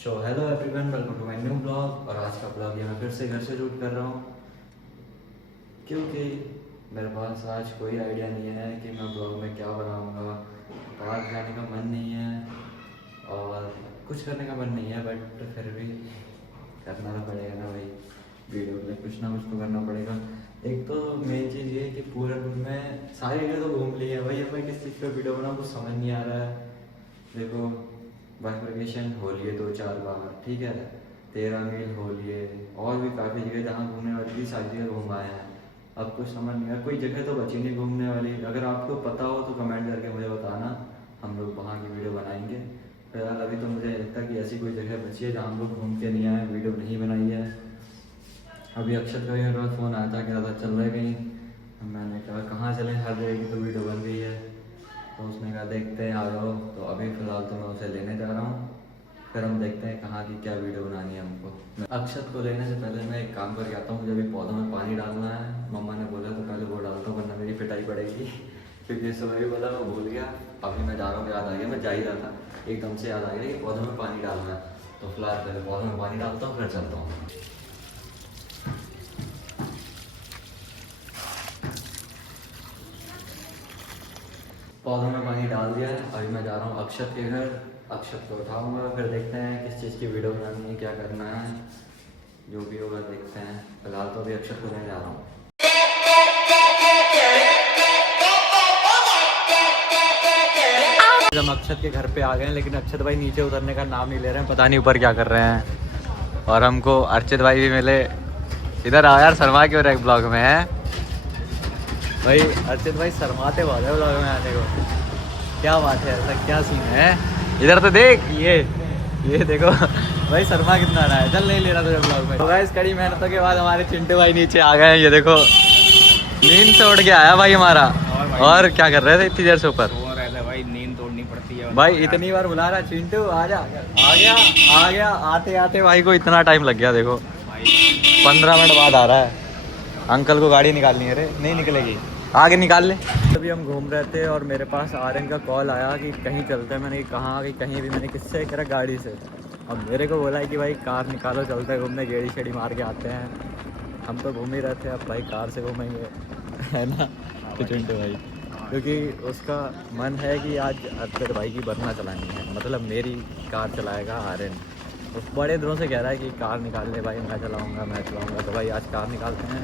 So hello everyone, welcome to my new blog. और आज का ब्लॉग ये मैं फिर से घर से शूट कर रहा हूँ क्योंकि मेरे पास आज कोई आइडिया नहीं है कि मैं ब्लॉग में क्या बनाऊँगा। बाहर जाने का मन नहीं है और कुछ करने का मन नहीं है, बट फिर भी करना तो पड़ेगा ना भाई। वीडियो में कुछ ना कुछ तो करना पड़ेगा। एक तो मेन चीज़ ये है कि पूरे दिन में सारी जगह तो घूम ली है भाई, अब मैं किस चीज़ पर वीडियो बनाऊँ कुछ समझ नहीं आ रहा है। देखो, बाइफर्केशन हो लिए 2-4 बार, ठीक है, 13 मील हो लिए, और भी काफ़ी जगह जहाँ घूमने वाली थी सारी जगह घूम आए हैं। अब कुछ समझ नहीं आया, कोई जगह तो बची नहीं घूमने वाली। अगर आपको पता हो तो कमेंट करके मुझे बताना, हम लोग वहाँ की वीडियो बनाएंगे। फिलहाल अभी तो मुझे लगता है कि ऐसी कोई जगह बची है जहाँ हम लोग घूम के नहीं आए, वीडियो नहीं बनाई है। अभी अक्षत का भी मेरे पास फ़ोन आया था, क्या था चल रहे कहीं। मैंने कहा कहाँ चलें, हर जगह की तो वीडियो बन गई है। तो उसने कहा देखते हैं आ जाओ। तो अभी फ़िलहाल तो मैं उसे लेने जा रहा हूँ, फिर हम देखते हैं कहाँ की क्या वीडियो बनानी है हमको। अक्षत को लेने से पहले मैं एक काम करके आता हूँ, मुझे अभी पौधों में पानी डालना है। मम्मा ने बोला तो पहले वो डालता हूँ वरना मेरी पिटाई पड़ेगी क्योंकि सुबह भी बोला मैं भूल गया। अभी मैं जा रहा हूँ, याद आ गया, मैं जा ही रहा था, एकदम से याद आ गया कि पौधों में पानी डालना है। तो फिलहाल पहले पौधों में पानी डालता हूँ, फिर चलता हूँ। पौधों में पानी डाल दिया है। अभी मैं जा रहा हूँ अक्षत के घर, अक्षत को उठाऊंगा, फिर देखते हैं किस चीज़ की वीडियो बनानी है, क्या करना है, जो भी होगा देखते हैं। फिलहाल तो अभी अक्षत को लेने जा रहा हूँ। हम अक्षत के घर पे आ गए हैं, लेकिन अक्षत भाई नीचे उतरने का नाम नहीं ले रहे हैं, पता नहीं ऊपर क्या कर रहे हैं। और हमको अर्चित भाई भी मिले। इधर आओ यार, शर्मा क्यों रहे ब्लॉग में है भाई। अर्चित भाई शर्माते बहुत है ब्लॉग में आने को, क्या बात है, ऐसा क्या सीन है। इधर तो देख, ये देखो भाई शर्मा कितना रहा है, चल नहीं ले रहा तुझे ब्लॉग में। तो गाइस कड़ी मेहनतों के बाद हमारे चिंटू भाई नीचे आ गए हैं। ये देखो नींद से उठ के आया भाई हमारा। और क्या कर रहे थे इतनी देर से ऊपर? भाई नींद तोड़नी पड़ती है भाई, इतनी बार बुला रहा चिंटू आ जा, आ गया। आते आते भाई को इतना टाइम लग गया, देखो 15 मिनट बाद आ रहा है। अंकल को गाड़ी निकालनी है रे, नहीं निकलेगी, आगे निकाल ले। अभी हम घूम रहे थे और मेरे पास आर्यन का कॉल आया कि कहीं चलते हैं। मैंने कहा कि कहीं भी, मैंने किससे करा, गाड़ी से। अब मेरे को बोला है कि भाई कार निकालो, चलते हैं घूमने, गेड़ी शेड़ी मार के आते हैं। हम तो घूम ही रहे थे, अब भाई कार से घूमेंगे है ना चिंटू भाई, क्योंकि उसका मन है कि आज अर्पित भाई की बरना चलानी है, मतलब मेरी कार चलाएगा आर्यन। तो बड़े दिनों से कह रहा है कि कार निकाल ले भाई, मैं चलाऊँगा। तो भाई आज कार निकालते हैं।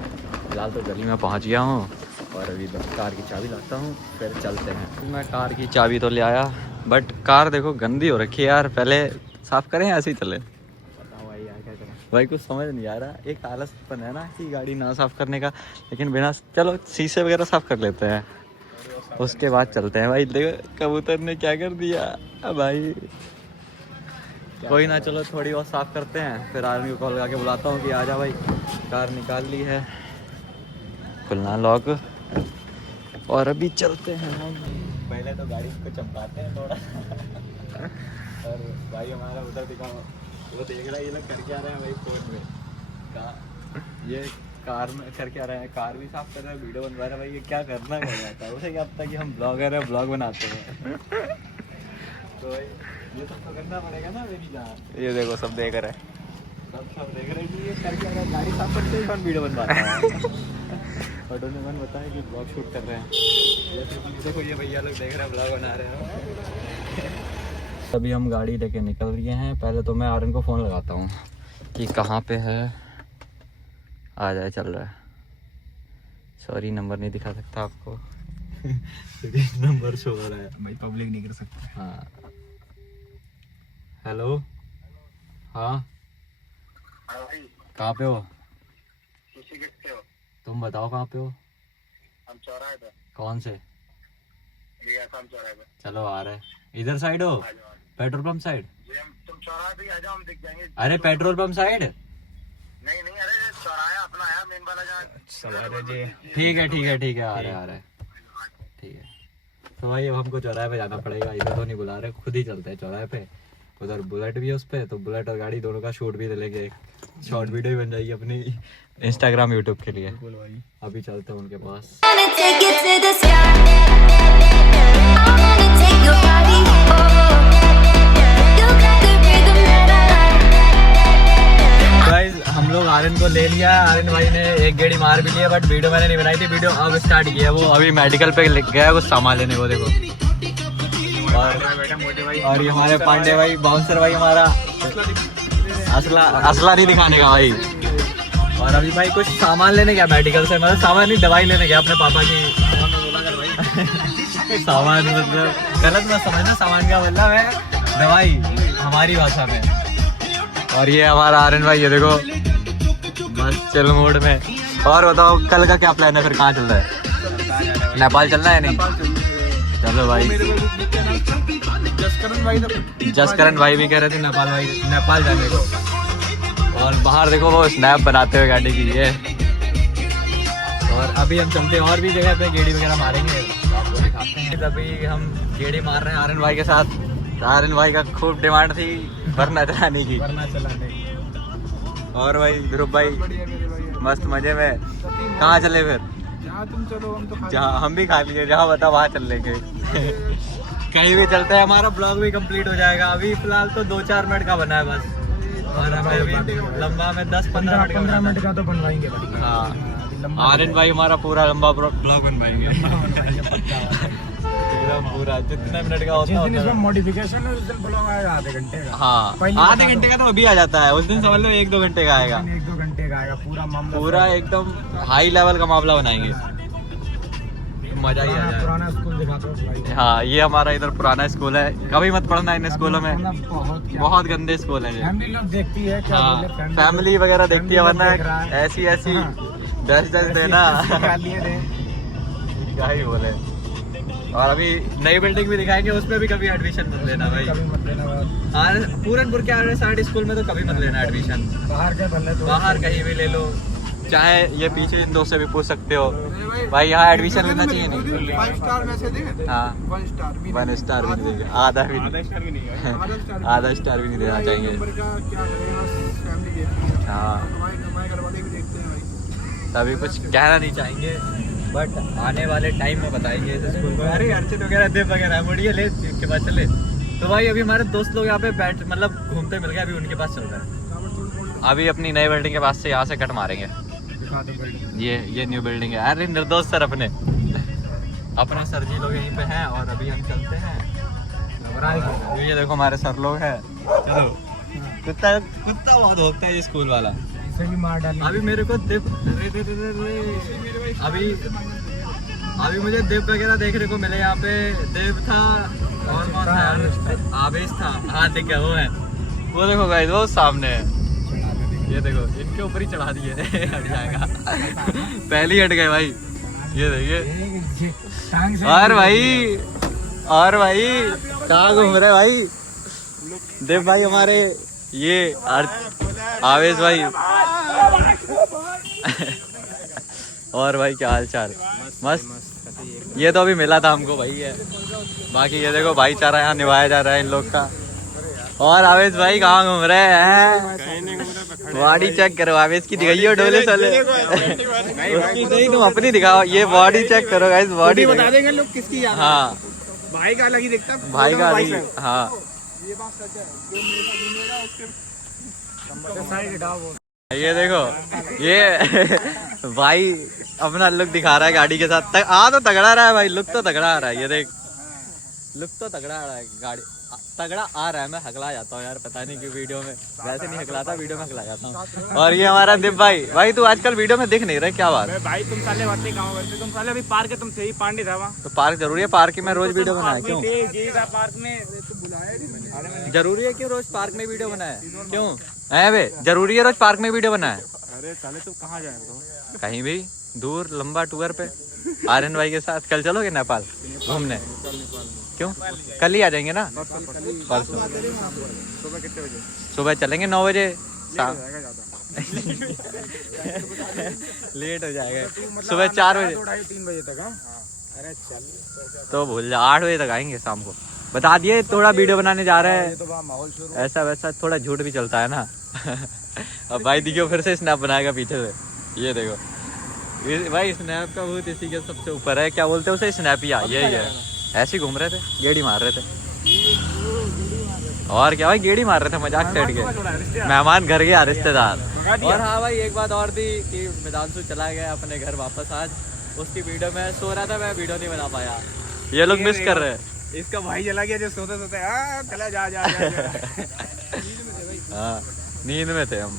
फिलहाल तो गली में पहुँच गया हूँ और अभी बस कार की चाबी लाता हूँ, फिर चलते हैं। मैं कार की चाबी तो ले आया, बट कार देखो गंदी हो रखी है यार, पहले साफ़ करें ऐसे ही चले। भाई यार क्या करें भाई कुछ समझ नहीं आ रहा, एक आलसपन है ना कि गाड़ी ना साफ़ करने का, लेकिन बिना, चलो शीशे वगैरह साफ़ कर लेते हैं, उसके बाद चलते हैं। भाई देखो कबूतर ने क्या कर दिया। अब भाई कोई ना, चलो थोड़ी बहुत साफ़ करते हैं, फिर आर्मी को कॉल लगा के बुलाता हूँ कि आ जा भाई, कार निकाल ली है, खुलना लॉक, और अभी चलते हैं हम। पहले तो गाड़ी को चमकाते हैं थोड़ा और भाई हमारा उधर दिखाओ, वो देख रहा है ये लोग कर क्या रहे हैं भाई फोन में। ये कार में कर क्या रहे हैं, कार भी साफ कर रहे हैं, वीडियो बनवा रहे हैं। भाई ये क्या करना है, उसे क्या पता कि हम ब्लॉगर हैं, ब्लॉग बनाते हैं तो भाई ये सब तो करना पड़ेगा ना मेरी जान। ये देखो सब देख रहे हैं, सब देख रहे हैं कि ये कर क्या रहा है, गाड़ी साफ करते ही कौन वीडियो बनवाता है और उन्होंने मन बताया कि ब्लॉग शूट कर रहे हैं। देखो ये भैया लोग देख रहे हैं ब्लॉग बना रहे हैं। अभी हम गाड़ी लेके निकल रहे हैं। पहले तो मैं आर्यन को फ़ोन लगाता हूँ कि कहाँ पे है, आ जाए, चल रहा है। सॉरी नंबर नहीं दिखा सकता आपको नंबर शो हो रहा है भाई पब्लिक नहीं कर सकता। हाँ, हेलो, हाँ कहाँ पे हो? तुम बताओ कहाँ पे हो? हम चौराहे पे। कौन से? हम चौराहे पे। चलो आ रहे, इधर साइड हो, आ जाओ। Petrol pump side. तुम चौराहे पे आ जाओ, हम दिख जाएंगे। अरे पेट्रोल पंप साइड, नहीं अरे चौराहा अपना है, मेन वाला जहाँ। ठीक है आ रहे ठीक है। तो भाई अब हमको चौराहे पे जाना पड़ेगा, इधर तो नहीं बुला रहे, खुद ही चलते हैं चौराहे पे। उधर बुलेट भी है, उस पर तो बुलेट और गाड़ी दोनों का शूट भी ले लेंगे, शॉर्ट वीडियो भी बन जाएगी अपनी इंस्टाग्राम यूट्यूब के लिए। अभी चलते हैं उनके पास। आर्यन को ले लिया। आर्यन भाई ने एक गेड़ी मार भी लिया, बट वीडियो मैंने नहीं बनाई थी। वीडियो अब स्टार्ट किया, वो अभी मेडिकल पे गया कुछ सामान लेने को, देखो। और ये हमारे पांडे भाई, बाउंसर भाई हमारा, असला नहीं दिखाने का भाई। और अभी भाई कुछ सामान लेने गया मेडिकल से, मतलब सामान नहीं, दवाई लेने गया अपने पापा की। सामान मतलब गलत मत समझना, सामान का मतलब है दवाई हमारी भाषा में। और ये हमारा आर्यन भाई, ये देखो बस चल मोड में। और बताओ कल का क्या प्लान है, फिर कहाँ चल रहा है? नेपाल चलना है? नहीं चलो भाई। जसकरण भाई भी कह रहे थे नेपाल जाने को। और बाहर देखो वो स्नैप बनाते हुए गाड़ी की ये। और अभी हम चलते हैं और भी जगह पे, गेड़ी वगैरह मारेंगे, आपको दिखाते हैं। अभी हम गेड़ी मार रहे हैं आर्यन भाई के साथ। आर्यन भाई का खूब डिमांड थी वरना चलाने की। और भाई ध्रुव भाई मस्त मजे में। कहाँ चले फिर? जहाँ तुम चलो, हम तो जहाँ हम भी खा लिए, जहाँ बता वहाँ चल लेंगे। कहीं भी चलते हैं, हमारा ब्लॉग भी कंप्लीट हो जाएगा। अभी फिलहाल तो 2-4 मिनट का बना है बस, और हमें अभी लंबा में 10-15 मिनट का तो बनवाएंगे। हाँ, आर्यन भाई हमारा पूरा लंबा ब्लॉग बनवाएंगे एकदम पूरा, जितने मिनट का होता है। मॉडिफिकेशन है, उस दिन ब्लॉग आएगा आधे घंटे का। हाँ, आधे घंटे का तो अभी आ जाता है, उस दिन समझ लो 1-2 घंटे का आएगा। 1-2 घंटे का आएगा पूरा मामला, पूरा एकदम हाई लेवल का मामला बनाएंगे, मजा ही आ जाएगा। पुराना स्कूल दिखाते हो भाई। हाँ, ये हमारा इधर पुराना स्कूल है, कभी मत पढ़ना इन स्कूलों में, बहुत गंदे स्कूल है ये। फैमिली लोग देखती है क्या? हाँ, बोले फैमिली वगैरह देखती है, वरना ऐसी दस देना क्या ही बोले। और अभी नई बिल्डिंग भी दिखाएंगे, उसमें भी कभी एडमिशन मत लेना भाई। पूरनपुर के आर्य स्कूल में तो कभी मत लेना एडमिशन। बाहर कहीं भी ले लो, चाहे ये पीछे इन दोस्त से भी पूछ सकते हो भाई, यहाँ एडमिशन लेना चाहिए नहीं? 5 स्टार में से दे। हाँ, 1 स्टार भी 1 स्टार भी नहीं देंगे, आधा स्टार भी नहीं देना चाहेंगे। हाँ, तभी कुछ कहना नहीं चाहेंगे, बट आने वाले टाइम में बताएंगे इस स्कूल को। अरे अर्चित वगैरह देव वगैरह मुड़िए ले के बाद चले। तो भाई अभी हमारे दोस्त लोग यहाँ पे बैठ मतलब घूमते मिल गए, अभी उनके पास चल रहा है। अभी अपनी नई बिल्डिंग के पास से यहाँ से कट मारेंगे। ये न्यू बिल्डिंग है। अरे निर्दोष सर अपने सर जी लोग यहीं पे हैं, और अभी हम चलते हैं। ये देखो हमारे सर लोग हैं। चलो, कुत्ता बहुत भोगता है ये स्कूल वाला। अभी मेरे को अभी मुझे देव वगैरह देखने को मिले यहाँ पे। देव था और कौन था यार? आवेश था। हाँ ठीक है, वो है। वो देखो गाइस, वो सामने है। ये देखो, इनके ऊपर ही चढ़ा दिए। हट जाएगा। पहले ही हट गए भाई। ये देखिए। और भाई कहाँ घूम रहे भाई? देव भाई हमारे, ये आवेश भाई। और भाई क्या हाल चाल? मस्त। ये तो अभी मिला था हमको भाई है। बाकी ये देखो भाईचारा यहाँ निभाया जा रहा है इन लोग का। और आवेश भाई कहाँ घूम रहे हैं? बॉडी चेक करो, आवेश की दिखाइए डोले साले। उसकी नहीं, तुम अपनी दिखाओ। ये बॉडी चेक करो गाइस, बॉडी बता देंगे लोग किसकी। हाँ, भाई का अलग ही दिखता है, भाई का अलग। हाँ, ये बात सच है। जो मेरा उसके ये देखो, ये भाई अपना लुक दिखा रहा है गाड़ी के साथ। आ तो तगड़ा रहा है भाई, लुक तो तगड़ा आ रहा है। ये देख, लुक तो तगड़ा आ रहा है, गाड़ी तगड़ा आ रहा है। मैं हकला जाता हूँ यार, पता नहीं क्यों वीडियो में। वैसे नहीं हकलाता, वीडियो में हकला जाता हूँ। और ये हमारा दीप भाई तू आजकल वीडियो में दिख नहीं रहा, क्या बात? भाई तुम साले बातें गाँव करते, तुम साले अभी पार्क है, तुम सही पांडे था वहाँ। तो पार्क जरूरी है? पार्क में रोज वीडियो बनाया क्यों? पार्क में जरूरी है क्यों रोज पार्क में वीडियो बनाया? क्यों है बे, जरूरी है रोज पार्क में वीडियो बनाया? अरे साले तुम कहाँ जाए तो? कहीं भी दूर लंबा टूर पे आर्यन भाई के साथ। कल चलोगे नेपाल घूमने? क्यों? कल ही आ जाएंगे ना? परसों सुबह कितने बजे? सुबह चलेंगे 9 बजे। लेट हो जाएगा, सुबह 4 बजे 3 बजे तक। अरे चल, तो भूल जा, 8 बजे तक आएंगे शाम को। बता दिए थोड़ा वीडियो बनाने जा रहे हैं, ऐसा वैसा थोड़ा झूठ भी चलता है ना। अब भाई देखियो फिर से स्नैप बनाएगा पीछे से। ये देखो भाई, स्नैप का भूत इसी के सबसे ऊपर है। क्या बोलते हैं उसे? स्नैपिया। यही है। ऐसे ही घूम रहे थे, गेड़ी मार रहे थे। और क्या भाई, गेड़ी मार रहे थे मजाक सेट के, मेहमान घर गया रिश्तेदार। और हाँ भाई एक बात और थी कि मितांशु चला गया अपने घर वापस आज, उसकी वीडियो में सो रहा था, मैं वीडियो नहीं बना पाया। ये लोग मिस कर रहे हैं। इसका भाई चला गया जो सोते सोते चला जा जा हाँ नींद में थे हम।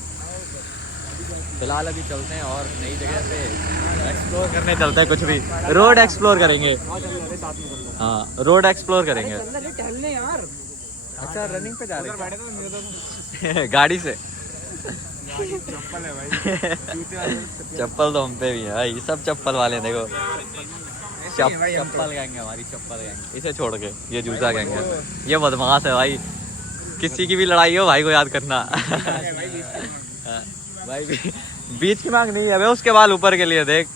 फिलहाल अभी चलते हैं और नई जगह पे एक्सप्लोर करने चलते हैं, कुछ भी रोड एक्सप्लोर करेंगे। हाँ रोड एक्सप्लोर करेंगे। टहलने यार। अच्छा रनिंग पे जा रहे हैं गाड़ी से। चप्पल है भाई। चप्पल तो हम पे भी है भाई, सब चप्पल वाले देखो। चप्पल गैंग है हमारी, चप्पल गैंग। इसे छोड़ के ये जूता गैंग है, ये बदमाश है भाई। किसी की भी लड़ाई हो भाई को याद करना। भाई बीच की मांग नहीं है भाई, उसके बाल ऊपर के लिए देख।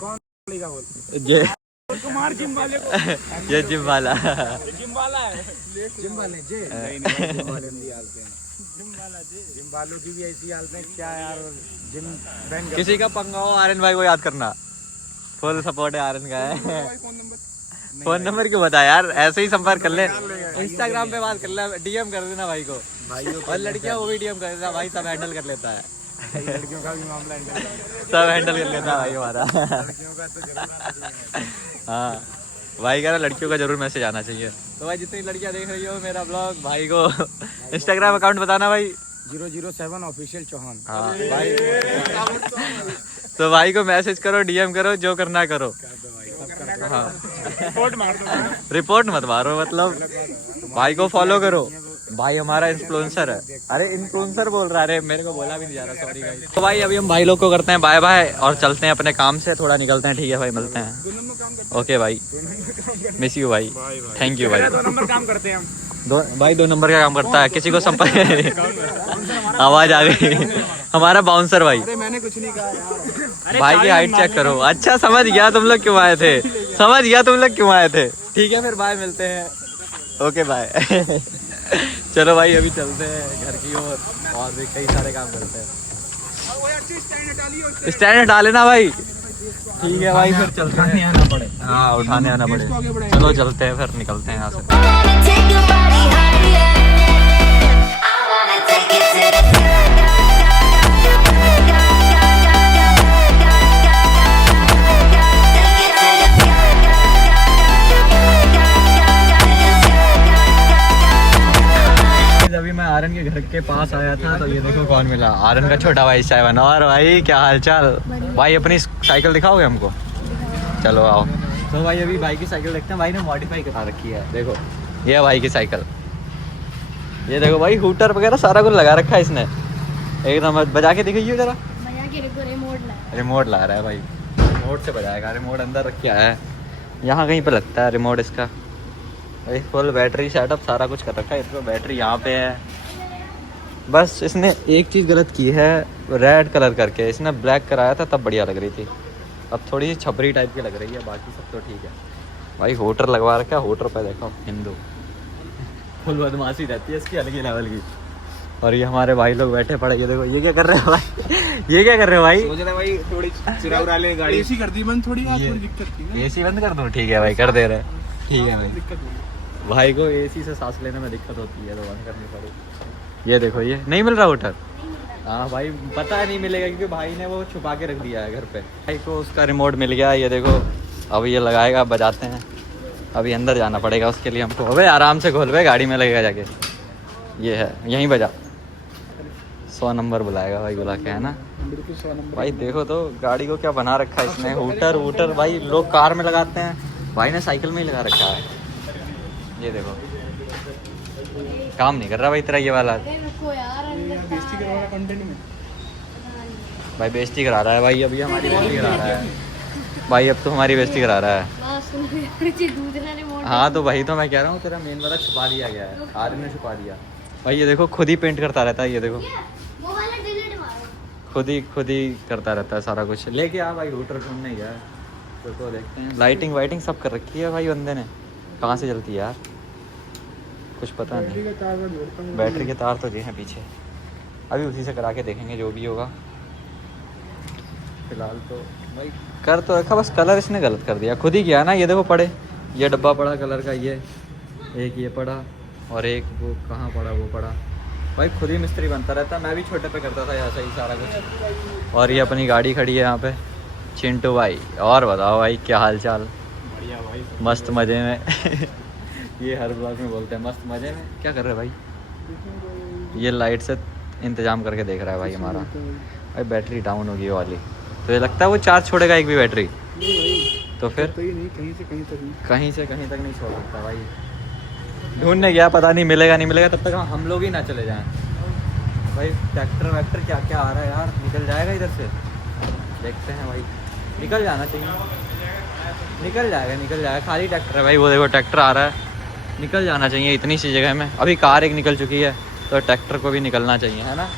कौन ये कुमार जिम वाले को। ये जिम वाला जिम वाला है। जिम वाले जे नहीं जिम वाले नहीं हालते हैं। जिम वालों की भी ऐसी हालत है क्या यार। जिम बैंक किसी का पंगा हो आर्यन भाई को याद करना, फुल सपोर्ट है आर्यन का है। फोन नंबर क्यों बता यार, ऐसे ही संपर्क कर ले, इंस्टाग्राम पे बात कर ले, डीएम कर देना भाई को। और लड़कियां वो भी डीएम कर देना भाई, सब हैंडल कर लेता है। लड़कियों का भी मामला सब हैंडल कर लेता है भाई हमारा। लड़कियों का तो जरूर। हाँ भाई कह रहा लड़कियों का जरूर मैसेज आना चाहिए। तो भाई जितनी लड़कियां देख रही हो मेरा ब्लॉग, भाई को इंस्टाग्राम अकाउंट बताना भाई। 007 ऑफिशियल चौहान। हाँ भाई तो भाई को मैसेज करो, डीएम करो, जो करना करो। हाँ रिपोर्ट मत मारो, मतलब भाई को फॉलो करो। भाई हमारा इन्फ्लुएंसर है। अरे इन्फ्लुएंसर बोल रहा है, अरे मेरे को बोला भी नहीं जा रहा, सॉरी गाइस। तो भाई अभी हम भाई लोग को करते हैं बाय बाय और चलते हैं अपने काम से, थोड़ा निकलते हैं। ठीक है भाई मिलते हैं। ओके भाई, मिस यू भाई, थैंक यू भाई। 2 नंबर काम करते हैं हम। भाई 2 नंबर का काम करता है, किसी को संपर्क आवाज आ गई। हमारा बाउंसर भाई। अरे मैंने कुछ नहीं कहा यार। भाई की हाइट चेक करो। अच्छा समझ गया तुम लोग क्यों आए थे, समझ गया तुम लोग क्यों आए थे। ठीक है फिर बाय, मिलते हैं। Okay bye. चलो भाई अभी चलते हैं घर की ओर, और भी कई सारे काम करते हैं। स्टैंड हटा लेना भाई। ठीक है भाई फिर चलते हैं। आना पड़े। हाँ उठाने आना पड़े। चलो चलते हैं फिर, निकलते हैं यहाँ से। Take your body higher. I wanna take it to the अभी मैं आर्यन के घर के पास आया था तो ये देखो कौन मिला, आर्यन का छोटा भाई साइवन। और भाई क्या हाल चाल भाई, अपनी साइकिल दिखाओगे हमको? चलो आओ। तो भाई अभी भाई की साइकिल देखते हैं, भाई ने मॉडिफाई करा रखी है। देखो ये भाई की साइकिल, ये देखो भाई हूटर वगैरह सारा कुछ लगा रखा है इसने। एकदम बजा के दिखाइए जरा। रिमोट ला रहा है भाई, रिमोट से बजाएगा। रिमोट अंदर रख के आया है, यहाँ कहीं पे लगता है रिमोट इसका। भाई फुल बैटरी सेटअप सारा कुछ कर रखा है। इसको बैटरी यहाँ पे है। बस इसने एक चीज़ गलत की है, रेड कलर करके इसने ब्लैक कराया था तब बढ़िया लग रही थी, अब थोड़ी सी छपरी टाइप की लग रही है। बाकी सब तो ठीक है। भाई होटर लगवा रखा है, होटर पे देखो हिंदू। फुल बदमाशी रहती है इसकी, अलग ही लेवल की। और ये हमारे भाई लोग बैठे पड़े, ये देखो ये क्या कर रहे हो भाई। ये क्या कर रहे हो भाई? सोच रहे भाई थोड़ी चिरा उड़ा ले गाड़ी। एसी कर दी बंद, थोड़ी दिक्कत थी ना। एसी बंद कर दूं? ठीक है भाई कर दे रहे। ठीक है भाई, भाई को एसी से सांस लेने में दिक्कत होती है तो बंद करनी पड़ी। ये देखो ये नहीं मिल रहा होटल। हाँ भाई पता है नहीं मिलेगा, क्योंकि भाई ने वो छुपा के रख दिया है घर पे। भाई को उसका रिमोट मिल गया, ये देखो अब ये लगाएगा, बजाते हैं। अभी अंदर जाना पड़ेगा उसके लिए हमको। अबे आराम से खोल भाई, गाड़ी में लगेगा जाके। ये है यहीं बजा, 100 नंबर बुलाएगा भाई, बुला के है ना। भाई देखो तो गाड़ी को क्या बना रखा है इसने, हूटर वूटर। भाई लोग कार में लगाते हैं, भाई ने साइकिल में ही लगा रखा है। ये देखो काम नहीं कर रहा भाई तेरा ये वाला। भाई बेइज्जती करा रहा है भाई, अभी हमारी बेइज्जती करा रहा है भाई, अब तो हमारी बेइज्जती करा रहा है। हाँ तो वही तो मैं कह रहा हूँ, तेरा मेन वाला छुपा दिया गया है, आर्यन ने छुपा दिया भाई। ये देखो खुद ही पेंट करता रहता है, ये देखो खुद ही करता रहता है सारा कुछ। लेके आ भाई, हूटर ढूंढने गया है तो देखते हैं। लाइटिंग वाइटिंग सब कर रखी है भाई बंदे ने, कहाँ से जलती है यार कुछ पता नहीं। बैटरी के तार तो जी हैं पीछे, अभी उसी से करा के देखेंगे जो भी होगा। फिलहाल तो भाई कर तो रखा, बस कलर इसने गलत कर दिया, खुद ही किया ना। ये देखो पड़े, ये डब्बा पड़ा कलर का, ये एक ये पड़ा, और एक वो कहाँ पड़ा, वो पड़ा भाई। खुद ही मिस्त्री बनता रहता, मैं भी छोटे पे करता था ऐसा ही सारा कुछ। और ये अपनी गाड़ी खड़ी है यहाँ पे, चिंटू भाई। और बताओ भाई क्या हाल चाल? बढ़िया भाई, मस्त मज़े में। ये हर ब्लॉग में बोलते हैं मस्त मज़े में। क्या कर रहे हैं भाई? ये लाइट से इंतज़ाम करके देख रहा है भाई हमारा। भाई बैटरी डाउन होगी वाली, तो ये लगता है वो चार्ज छोड़ेगा एक भी बैटरी? तो फिर कहीं से कहीं तक नहीं, कहीं से कहीं तक नहीं छोड़ सकता भाई। ढूंढने गया, पता नहीं मिलेगा नहीं मिलेगा, तब तक हम लोग ही ना चले जाएं। भाई ट्रैक्टर वैक्टर क्या क्या आ रहा है यार, निकल जाएगा इधर से? देखते हैं भाई, निकल जाना चाहिए। निकल जाएगा, खाली ट्रैक्टर है भाई। वो देखो ट्रैक्टर आ रहा है, निकल जाना चाहिए इतनी सी जगह में। अभी कार एक निकल चुकी है, तो ट्रैक्टर को भी निकलना चाहिए, है ना।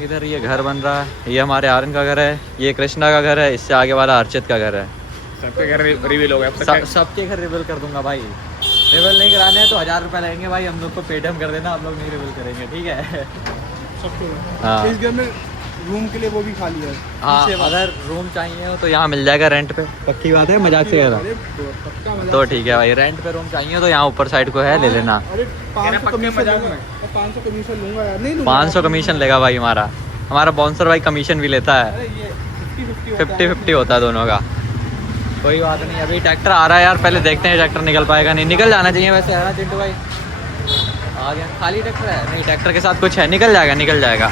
इधर ये घर बन रहा है, ये हमारे आर्यन का घर है, ये कृष्णा का घर है, इससे आगे वाला अर्चित का घर है। सबके घर रिवील हो गया। सबके घर रिवील कर दूंगा भाई। रिवील नहीं कराने हैं तो 1000 रुपये लगेंगे भाई, हम लोग को पेटीएम कर देना, हम लोग नहीं रिवील करेंगे, ठीक है। हाँ इस घर में रूम के लिए वो भी खाली है। हाँ, अगर रूम चाहिए हो तो यहाँ मिल जाएगा रेंट पे। पक्की बात है, मजाक से कह रहा हूँ। तो ठीक है भाई, रेंट पे रूम चाहिए तो यहाँ ऊपर साइड को है, ले लेना। 500 कमीशन लूंगा यार। नहीं 500 कमीशन लेगा भाई हमारा बाउंसर भाई कमीशन भी लेता है। 50-50 होता है दोनों का। कोई बात नहीं, अभी ट्रैक्टर आ रहा है यार, पहले देखते हैं ट्रैक्टर निकल पाएगा नहीं। निकल जाना चाहिए वैसे, है ना चिंटू भाई? आ गया, खाली ट्रैक्टर है? नहीं, ट्रैक्टर के साथ कुछ है, निकल जाएगा।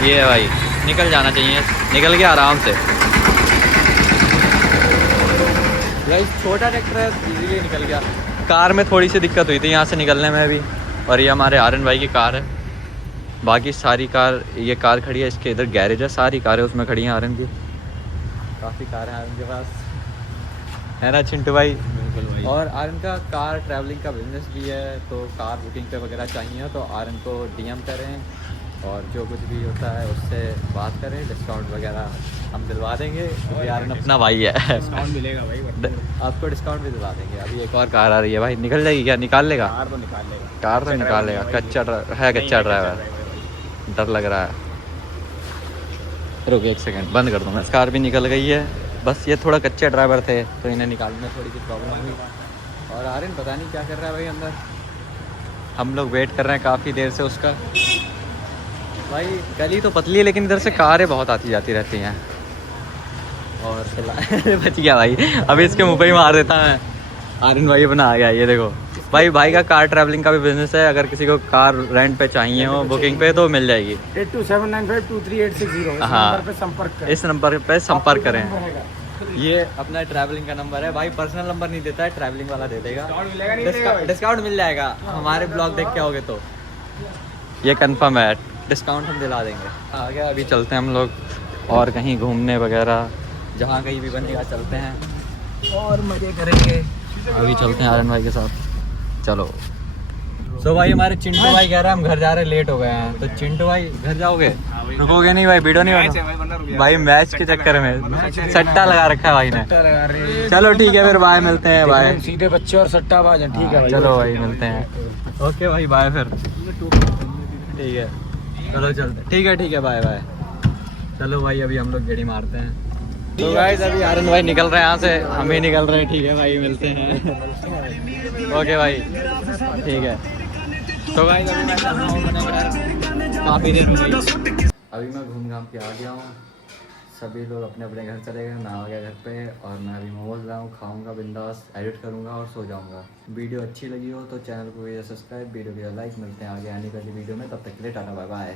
ये है भाई, निकल जाना चाहिए, निकल गया आराम से। भाई छोटा ट्रैक्टर है, इजीली निकल गया। कार में थोड़ी सी दिक्कत हुई थी यहाँ से निकलने में भी। और ये हमारे आर्यन भाई की कार है। बाकी सारी कार, ये कार खड़ी है इसके इधर गैरेज है, सारी कारें उसमें खड़ी हैं आर्यन की। काफ़ी कार है आर्यन के पास, है ना चिंटू भाई? और आर्यन का कार ट्रैवलिंग का बिजनेस भी है, तो कार बुकिंग पे वगैरह चाहिए तो आर्यन को DM करें, और जो कुछ भी होता है उससे बात करें, डिस्काउंट वगैरह हम दिलवा देंगे, क्योंकि यार अपना भाई है। डिस्काउंट मिलेगा भाई, आपको डिस्काउंट भी दिलवा देंगे। अभी एक और कार आ रही है भाई, निकल जाएगी क्या? निकाल लेगा? कार तो निकालेगा। कच्चा ड्राइवर, डर लग रहा है। रुक एक सेकंड, बंद कर दूँ मैं। कार भी निकल गई है, बस ये थोड़ा कच्चे ड्राइवर थे तो इन्हें निकालने में थोड़ी सी प्रॉब्लम हुई। और आर्यन पता नहीं क्या कर रहा है भाई अंदर, हम लोग वेट कर रहे हैं काफ़ी देर से उसका। भाई गली तो पतली है, लेकिन इधर से कारें बहुत आती जाती रहती हैं। और बच गया भाई, अभी इसके मुंह पे ही मार देता मैं। आर्यन भाई अपना आ गया, ये देखो भाई का कार ट्रैवलिंग का भी बिजनेस है। अगर किसी को कार रेंट पे चाहिए हो बुकिंग पे तो मिल जाएगी। 8279523860 हाँ, संपर्क करें। इस नंबर पे संपर्क करें। ये अपना ट्रैवलिंग का नंबर है भाई, पर्सनल नंबर नहीं देता है, ट्रैवलिंग वाला दे देगा। डिस्काउंट मिल जाएगा, हमारे ब्लॉग देख के आओगे तो ये कंफर्म है, डिस्काउंट हम दिला देंगे। आ गया, अभी चलते हैं हम लोग और कहीं घूमने वगैरह, जहाँ कहीं भी बनेगा चलते हैं और मज़े करेंगे। अभी चलते हैं आर्यन भाई के साथ, चलो। सो भाई हमारे चिंटू भाई कह रहे हैं हम घर जा रहे हैं, लेट हो गए हैं। तो चिंटू भाई घर जाओगे? रुकोगे नहीं भाई? वीडियो नहीं बना भाई, मैच के चक्कर में सट्टा लगा रखा है भाई ने। चलो ठीक है फिर, बाय, मिलते हैं, बाय। सीधे बच्चे और सट्टाबाज हैं, ठीक है भाई। चलो भाई मिलते हैं, ओके भाई, बाय फिर। ठीक है चलो चलते, ठीक है बाय बाय। चलो भाई अभी हम लोग गेड़ी मारते हैं। तो गाइस अभी आर्यन भाई निकल रहे हैं यहाँ से, हम ही निकल रहे हैं, ठीक है भाई, मिलते हैं। ओके भाई ठीक है। तो गाइस अभी मैं चल रहा हूँ अपने घर, काफ़ी देर हो गई। अभी मैं घूम घाम के आ गया हूँ, सभी लोग अपने अपने घर चले गए, मैं आ गया घर पे और मैं अभी मोमोज लाऊँ, खाऊंगा बिंदास, एडिट करूँगा और सो जाऊँगा। वीडियो अच्छी लगी हो तो चैनल को सब्सक्राइब, वीडियो को लाइक। मिलते हैं आगे आने वाली वीडियो में, तब तक के लिए टाटा बाय बाय।